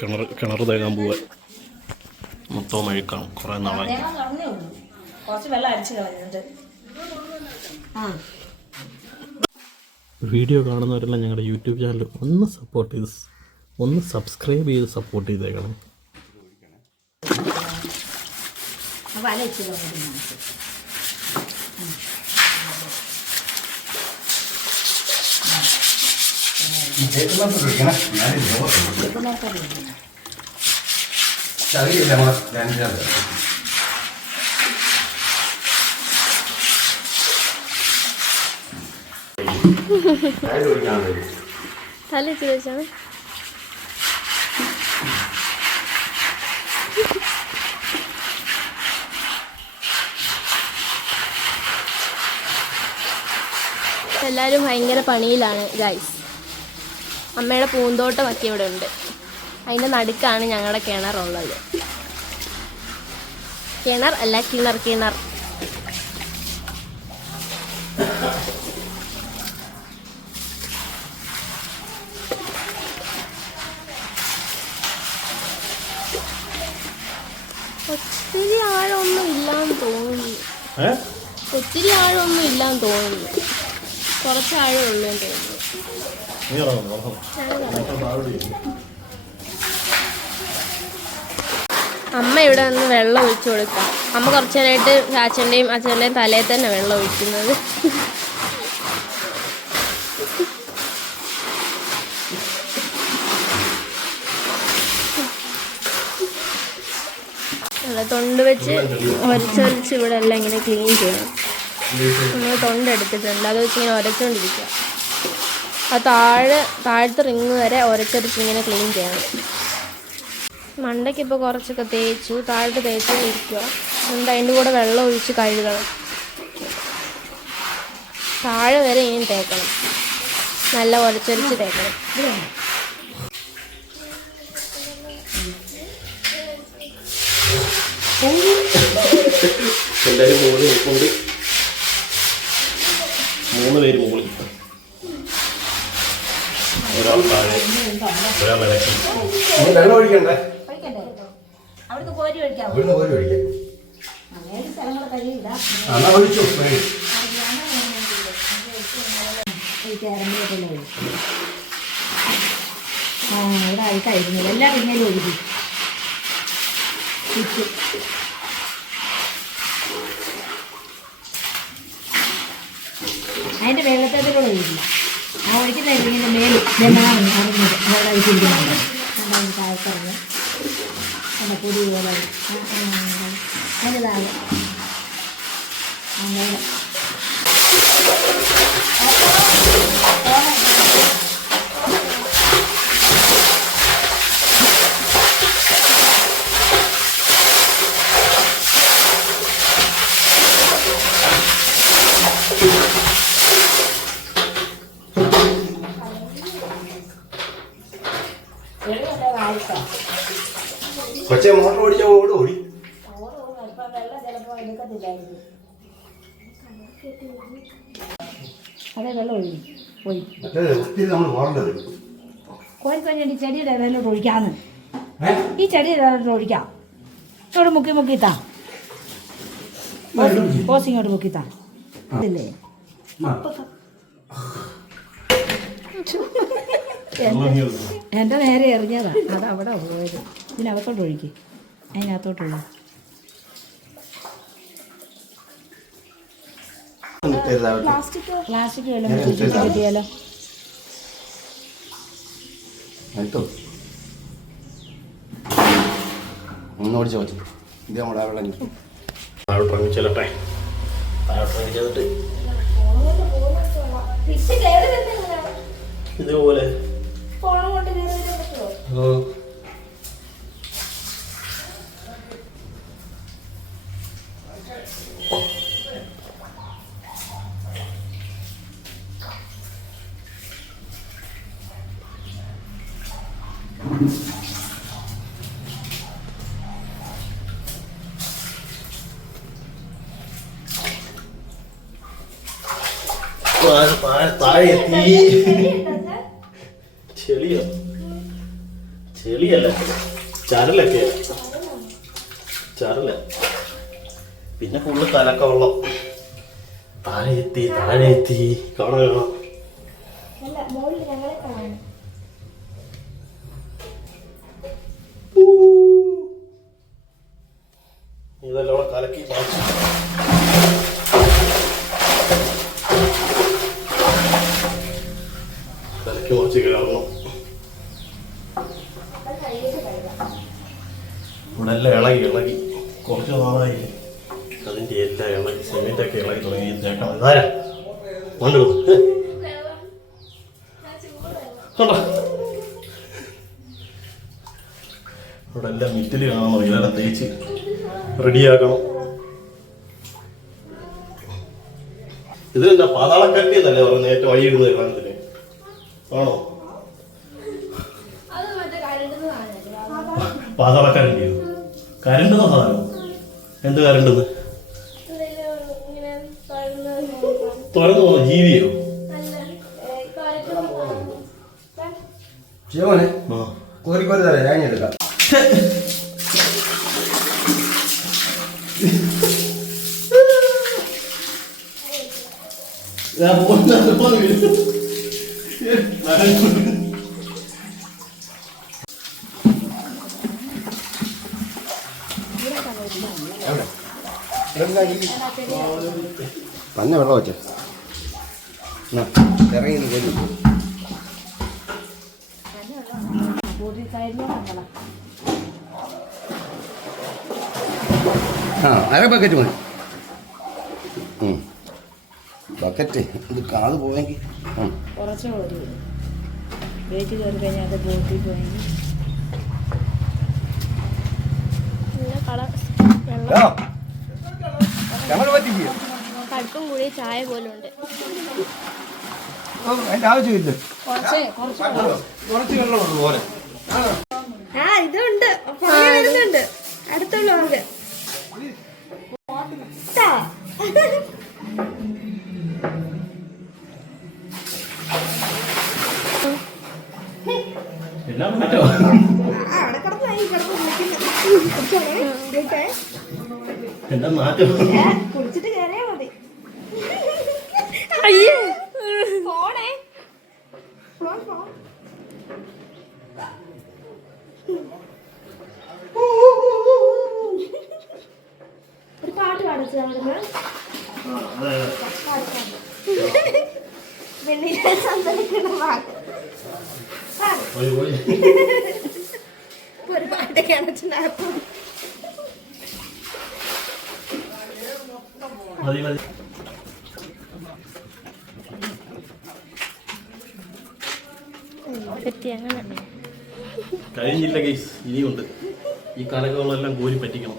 കിണർ തേക്കാൻ പോവാൻ മൊത്തം അഴുക്കാണ്. കുറേ നാളായി. വീഡിയോ കാണുന്നവരെല്ലാം ഞങ്ങളുടെ യൂട്യൂബ് ചാനൽ ഒന്ന് സപ്പോർട്ട് ചെയ്ത് ഒന്ന് സബ്സ്ക്രൈബ് ചെയ്ത് സപ്പോർട്ട് ചെയ്തേക്കണം. തല വെച്ചാണ് എല്ലാവരും ഭയങ്കര പണിയിലാണ് ഗൈസ്. അമ്മയുടെ പൂന്തോട്ടമൊക്കെ ഇവിടെ ഉണ്ട്. അതിൻ്റെ നടുക്കാണ് ഞങ്ങളുടെ കിണറുള്ളത്. കിണർ അല്ല കിണർ. ഒത്തിരി ആഴമൊന്നും ഇല്ലാന്ന് തോന്നുന്നു. കുറച്ച് ആഴമുള്ളൂ തോന്നുന്നു. അമ്മ ഇവിടെ നിന്ന് വെള്ളം ഒഴിച്ചു കൊടുക്കാം. അമ്മ കുറച്ചു നേരമായിട്ട് അച്ഛൻ്റെയും തലയിൽ തന്നെ വെള്ളം ഒഴിക്കുന്നത്. തൊണ്ട് വെച്ച് ഒരച്ചൊരച്ച് ഇവിടെ എല്ലാം ഇങ്ങനെ ക്ലീൻ ചെയ്യണം. നമ്മൾ തൊണ്ടെടുത്തിട്ടുണ്ട്, അത് വെച്ച് ഇങ്ങനെ ഒരച്ചുകൊണ്ടിരിക്കുക. ആ താഴത്തെ റിങ് വരെ ഒരച്ചൊരച്ച് ഇങ്ങനെ ക്ലീൻ ചെയ്യണം. മണ്ടയ്ക്കിപ്പോൾ കുറച്ചൊക്കെ തേച്ചു, താഴത്ത് തേച്ചുകൊണ്ടിരിക്കുക. എന്നിട്ട് അതിൻ്റെ കൂടെ വെള്ളം ഒഴിച്ച് കഴുകണം. താഴെ വരെ ഇനി തേക്കണം, നല്ല ഒരച്ചൊരച്ച് തേക്കണം. എല്ലാവരും മുകളിൽ നിൽക്കുന്നുണ്ട്. 3 പേര് മുകളിൽ, ഒരാൾ താഴെ, ഒരാൾ ഇടയ്ക്ക്. വെള്ളം ഒഴിക്കണ്ടേ? ഇവിടെ അഴുക്കായിരുന്നില്ല, എല്ലാ പിന്നേലും ഒഴുകി. അതിൻ്റെ വെള്ളത്തിലൂടെ ഒഴിക്കില്ല. ആ ഒഴിക്കുന്ന ഇതിൻ്റെ മേലും ജമാറുണ്ട് അറിഞ്ഞത് അവിടെ ഒഴിച്ചിരിക്കുന്നുണ്ട്. രണ്ടാമത് താഴ്ത്തറിഞ്ഞ് എൻ്റെ പൊടി പോലെ അതിൻ്റെ താഴെ മേലെ കൊച്ചെ മോട്ടർ ഓടിച്ചാൽ ഓടി അതേ വെള്ളം ഒഴുകി പോയി. നമ്മൾ പോകേണ്ടത് കോരിക്കഴിഞ്ഞിട്ട് ഈ ചെടിയുടെ ഇടയിലോട്ട് ഒഴിക്കാന്ന്. ഈ ചെടിയുടെ ഇടയിലോട്ട് ഒഴിക്കാം. ഇങ്ങോട്ട് മുക്കിത്താ, കോസ് ഇങ്ങോട്ട് മുക്കിത്താ. ഇല്ലേ എൻ്റെ നേരെ എറിഞ്ഞതാ, അത് അവിടെ പോയത്. ഇതിനകത്തോട്ട് ഒഴിക്കും, അതിനകത്തോട്ടുള്ള പ്ലാസ്റ്റിക് വല്ലതും കിട്ടിയാലോ. ഓടിച്ചോ ഇത് നമ്മുടെ വെള്ളം ചെല്ലട്ടെ. ഇതുപോലെ താഴെ ചെളിയോ ചെളിയല്ല, ചരലൊക്കെ ചരല. പിന്നെ ഫുള്ള് കലക്ക വെള്ളം. താഴെ എത്തി കാണാം. ഇതെല്ലാം കൂടെ കലക്കി മാറ്റി കിടന്നു. ഇവിടെ എല്ലാം ഇളകി കുറച്ച് നാളായില്ലേ, അതിൻ്റെ എല്ലാം ഇളകി, സിമെന്റൊക്കെ ഇളകി തുടങ്ങി. ചേട്ടാ ഇതാരാ കണ്ടോ? ഇവിടെ എല്ലാം മിറ്റിൽ കാണണം, ഇതെല്ലാം തേച്ച് റെഡിയാക്കണം. ഇതിലെന്താ പാതാളക്കരണ്ടി എന്നല്ലേ പറയുന്നത് ഏറ്റവും വഴിയിടുന്നത് കാണത്തിന്? ആണോ? പാതാളക്കരണ്ടിയോ? കരണ്ടെന്ന സാധനം? എന്ത് കരണ്ടെന്ന്? തുറന്നു പോകുന്ന ജീവിയോ? ശിവനെ കോരിക്കോരി തരാം, ഞാനെടുക്കാം. തന്നെ വെള്ളം വെച്ച ഇറങ്ങി കൊല്ലു. ആ അര ബക്കറ്റ് മതി. ബക്കറ്റ് ഇത് കാത് പോയെങ്കിൽ കുറച്ച് ഒരു വെയിറ്റ് കയറി കഴിഞ്ഞാൽ അത് ബോട്ടിൽ പോയെങ്കിൽ കടുപ്പം കൂടി ചായ പോലും ഉണ്ട്. അതിന്റെ ആവശ്യമില്ല, കുറച്ച് വെള്ളമുള്ളൂ പോലെ. ആ ഇതുണ്ട്, വരുന്നുണ്ട് അടുത്തുള്ള ആൾക്ക്. എല്ലാം മാറ്റോ? എന്താ മാറ്റം? കുളിച്ചിട്ട് കയറിയാ മതി. അയ്യേ ഫോണേ ഫോൺ ഒരു പാട്ട് പാടിച്ചു ഒരു പാട്ടൊക്കെ അടച്ചിട്ടുണ്ടാകും. കഴിഞ്ഞില്ല ഗൈസ്, ഇനിയുണ്ട്. ഈ കലകളെല്ലാം കോരി പറ്റിക്കണം.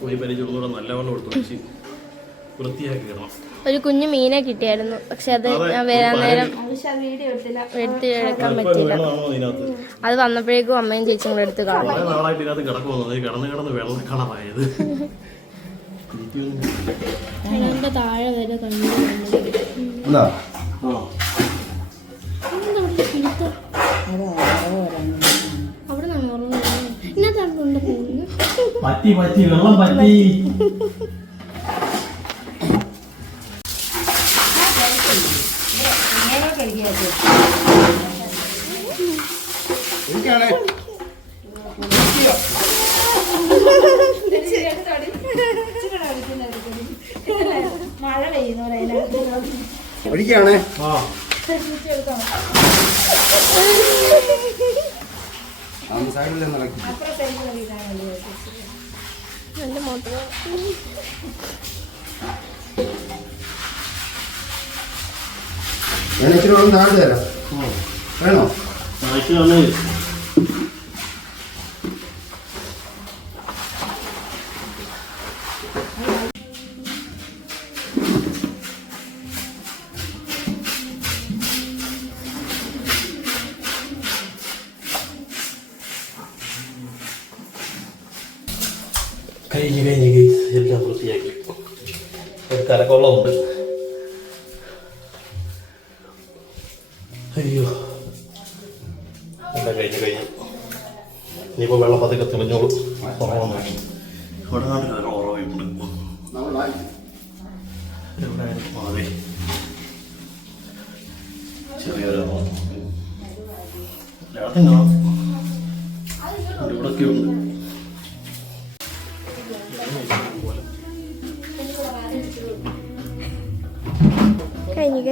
കോരി പറ്റിച്ച് ഒന്നുകൂടെ നല്ല വെള്ളം എടുത്ത് വെച്ച് വൃത്തിയാക്കി ഇടണം. ഒരു കുഞ്ഞു മീനെ കിട്ടിയായിരുന്നു, പക്ഷെ അത് ഞാൻ വരാൻ നേരം എടുക്കാൻ പറ്റില്ല. അത് വന്നപ്പോഴേക്കും അമ്മയും ചേച്ചിയും കൂടെ എടുത്ത് കാണും. കുറെ നാളായിട്ട് ഇതിനകത്ത് കിടക്കുന്നത് കിടന്ന് വെള്ളം കളറായത്. അതിന്റെ താഴെ വരെ കണ്ടു അവിടെ നിന്നാണ് ഇന്നത്തെ പറ്റി വെള്ളം പറ്റി. മഴ പെയ്യുന്നു ഒഴിക്കാണേ. എന്റെ മോട്ടർ ഞാൻ ഇച്ചിരി വെള്ളം താഴെ തരാം. വേണോ? കഴിഞ്ഞ് എല്ലാം വൃത്തിയാക്കി. ഒരു കലക്കൊള്ളമുണ്ട്. അയ്യോ ഇനിയിപ്പോൾ വെള്ളം പതുക്കെ തെളിഞ്ഞോളും. ഉറവാൻ നോക്കി ഇവിടെ ഒരു ഉറവുണ്ട്. അതെ ചെറിയൊരു എല്ലായിടത്തും കാണാം. ഇവിടെയൊക്കെ ഉണ്ട്. കഴിഞ്ഞു